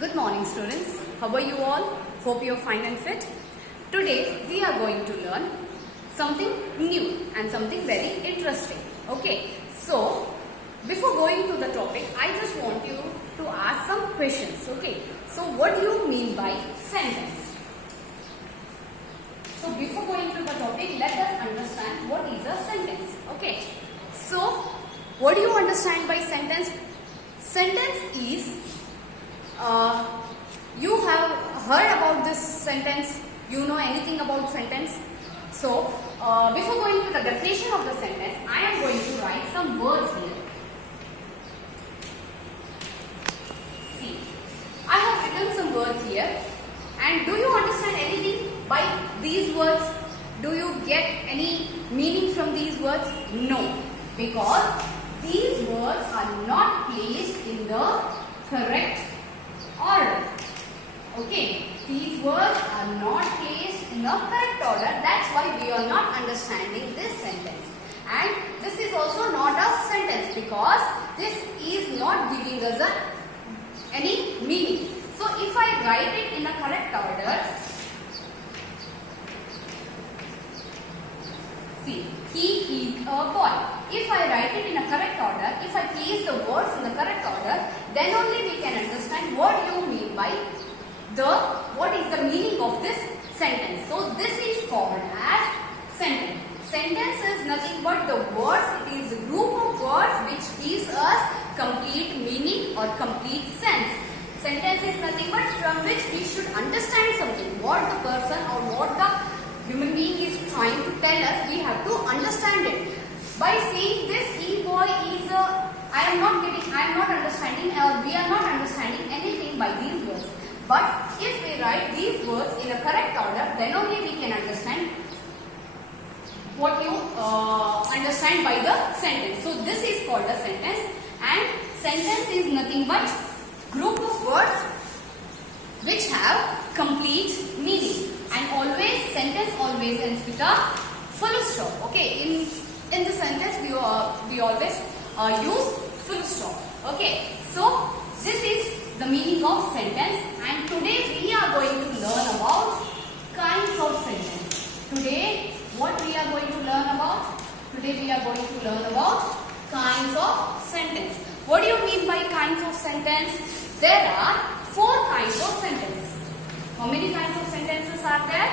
Good morning students. How are you all? Hope you are fine and fit. Today we are going to learn something new and something very interesting. Okay. So before going to the topic, I just want you to ask some questions. Okay. So what do you mean by sentence? So before going to the topic, let us understand what is a sentence. Okay. So what do you understand by sentence? Sentence is you have heard about this sentence, you know anything about sentence. So before going to the definition of the sentence, I am going to write some words here. See, I have written some words here, and do you understand anything by these words? Do you get any meaning from these words? No, because these words are not placed in the correct order. Okay, these words are not placed in the correct order. That's why we are not understanding this sentence. And this is also not a sentence because this is not giving us any meaning. So if I write it in a correct order, see, he is a boy. If I write it in a correct order, if I place the words in the correct order, then only we can understand what you mean by what is the meaning of this sentence. So this is called as sentence. Sentence is nothing but the words. It is a group of words which gives us complete meaning or complete sense. Sentence is nothing but from which we should understand something. What the person or what the human being is trying to tell us, we have to understand it. By saying this, boy is I am not understanding, or we are not understanding anything by these words. But if we write these words in a correct order, then only we can understand what you understand by the sentence. So this is called a sentence, and sentence is nothing but group of words which have complete meaning. And always, sentence always ends with a full stop. Okay, in the sentence we always use full stop. Okay, so this is the meaning of sentence, and today we are going to learn about kinds of sentence. Today, what we are going to learn about? Today we are going to learn about kinds of sentence. What do you mean by kinds of sentence? There are 4 kinds of sentence. How many kinds of sentences are there?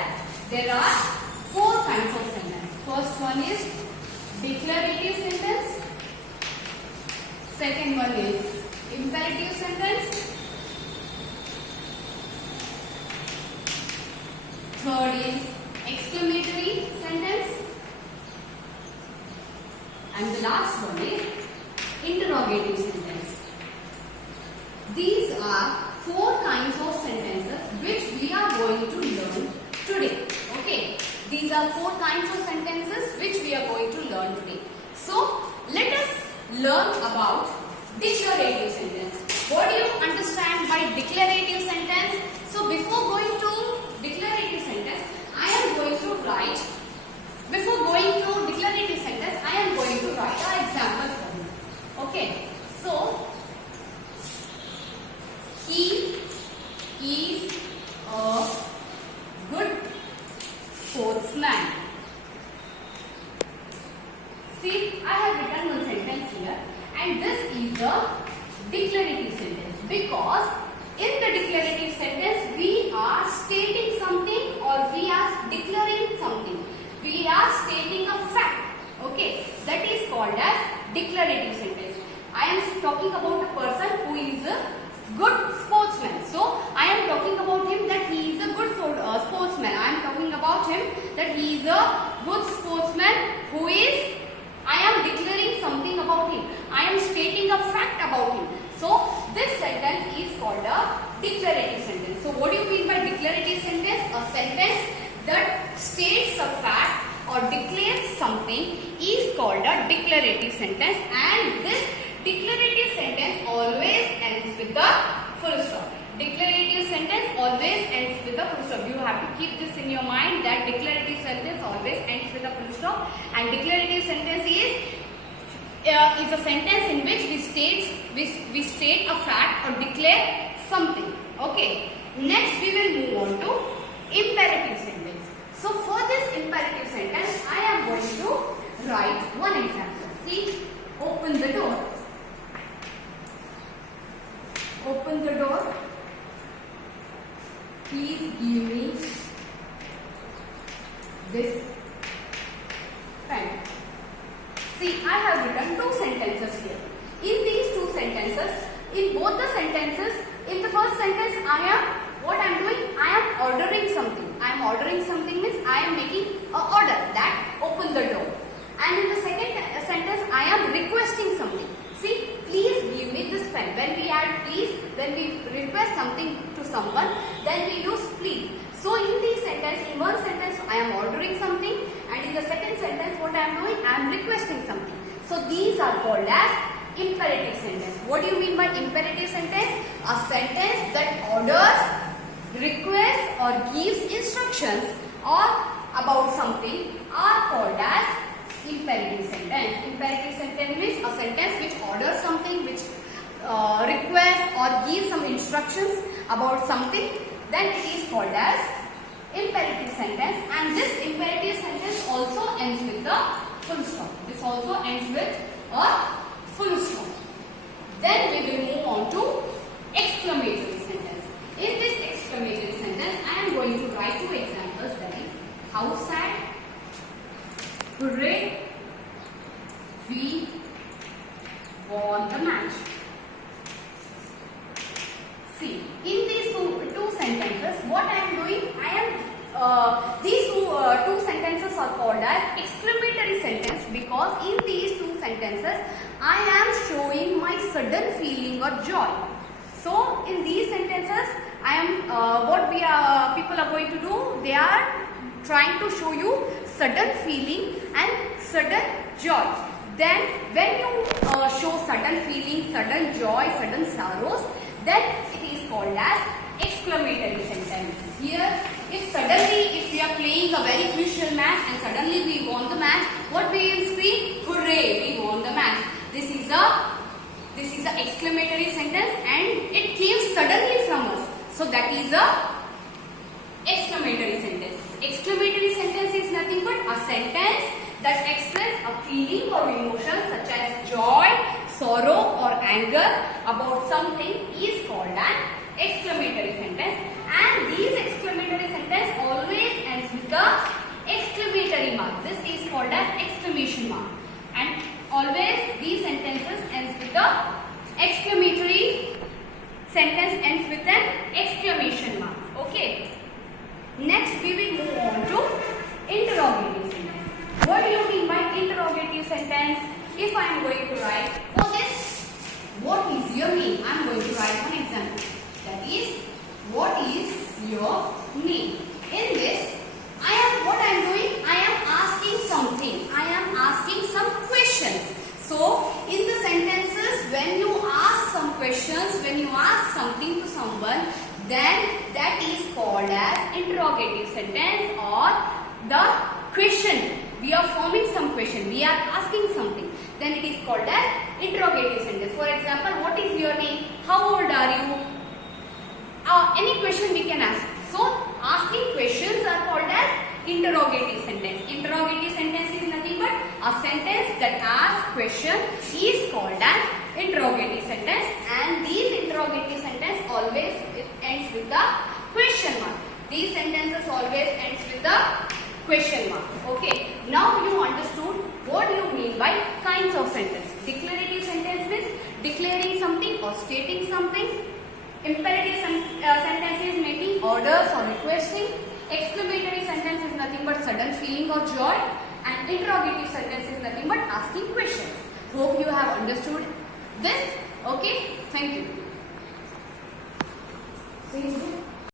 There are 4 kinds of sentence. First one is declarative sentence. Second one is imperative sentence. Third is exclamatory sentence. And the last one is interrogative sentence. These are 4 kinds of sentences which we are going to learn today. Okay, these are 4 kinds of sentences which we are going to learn today. So let us learn about declarative sentence. What do you understand by declarative sentence? So before going to declarative sentence, I am going to write. Before going to declarative sentence, I am going to write an example for you. Okay, so he is a good sportsman. See, I have written one sentence here, and this is a declarative sentence because in the declarative sentence we are stating something or we are declaring something. We are stating a fact. Okay, that is called as declarative sentence. I am talking about a person who is a good sportsman. So I am talking about him that he is a good sportsman. I am talking about him that he is a good sportsman who is. I am declaring something about him. I am stating a fact about him. So this sentence is called a declarative sentence. So what do you mean by declarative sentence? A sentence that states a fact or declares something is called a declarative sentence, and this declarative sentence always ends with the full stop. Declarative sentence always ends with a full stop. You have to keep this in your mind that declarative sentence always ends with a full stop, and declarative sentence is a sentence in which we state a fact or declare something. Okay. Next we will move on to imperative sentence. So for this imperative sentence, I am going to write one example. See, open the door. Open the door. Please give me this pen. See, I have written two sentences here. In these two sentences, in both the sentences, in the first sentence, what I am doing? I am ordering something. I am ordering something means I am making an order that open the door. And in the second sentence, I am requesting something. See, please give me this pen. When we add please, when we request something to someone, then we use please. So in this sentence, in one sentence, I am ordering something, and in the second sentence, what I am doing? I am requesting something. So these are called as imperative sentence. What do you mean by imperative sentence? A sentence that orders, requests, or gives instructions or about something are called as imperative sentence. Imperative sentence means a sentence which orders something, which requests or gives some instructions about something, then it is called as imperative sentence. And this imperative sentence also ends with a full stop. This also ends with a full stop. Then we will move on to exclamatory sentence. In this exclamatory sentence, I am going to write two examples, that is, how sad, hooray, we won the match. See, in these two sentences, what I am doing? These two sentences are called as exclamatory sentence because in these two sentences, I am showing my sudden feeling or joy. So, in these sentences, I am people are going to do? They are trying to show you sudden feeling and sudden joy. Then, when you show sudden feeling, sudden joy, sudden sorrows, then it is called as exclamatory sentence. Here, if we are playing a very crucial match and suddenly we won the match, what we will scream? Hooray! We won the match. This is a exclamatory sentence and it came suddenly from us. So that is a exclamatory sentence. Exclamatory sentence is nothing but a sentence that expresses a feeling or emotion such as joy, sorrow or anger about something is called an exclamatory sentence. And these exclamatory sentence always ends with the exclamatory mark. This is called as exclamation mark. And always these sentences ends with the exclamatory sentence ends with an exclamation mark. Okay. Next we will move on to interrogative sentence. What do you mean by interrogative sentence? If I am going to write for this, what is your name? I am going to write one example. That is, what is your name? In this, what I am doing? I am asking something. I am asking some questions. So, in the sentences, when you ask some questions, when you ask something to someone, then that is called as interrogative sentence or the question. We are forming some question. We are asking something. Then it is called as interrogative sentence. For example, what is your name? How old are you? Any question we can ask. So, asking questions are called as interrogative sentence. Interrogative sentence is nothing but a sentence that asks question is called an interrogative sentence, and these interrogative sentence always ends with the question mark. These sentences always ends with the question mark. Okay. Now you understood what you mean by kinds of sentence. Declarative sentence means declaring something or stating something. Imperative sentence is making orders or requesting. Exclamatory sentence is nothing but sudden feeling or joy. And interrogative sentence is nothing but asking questions. Hope you have understood this. Okay. Thank you.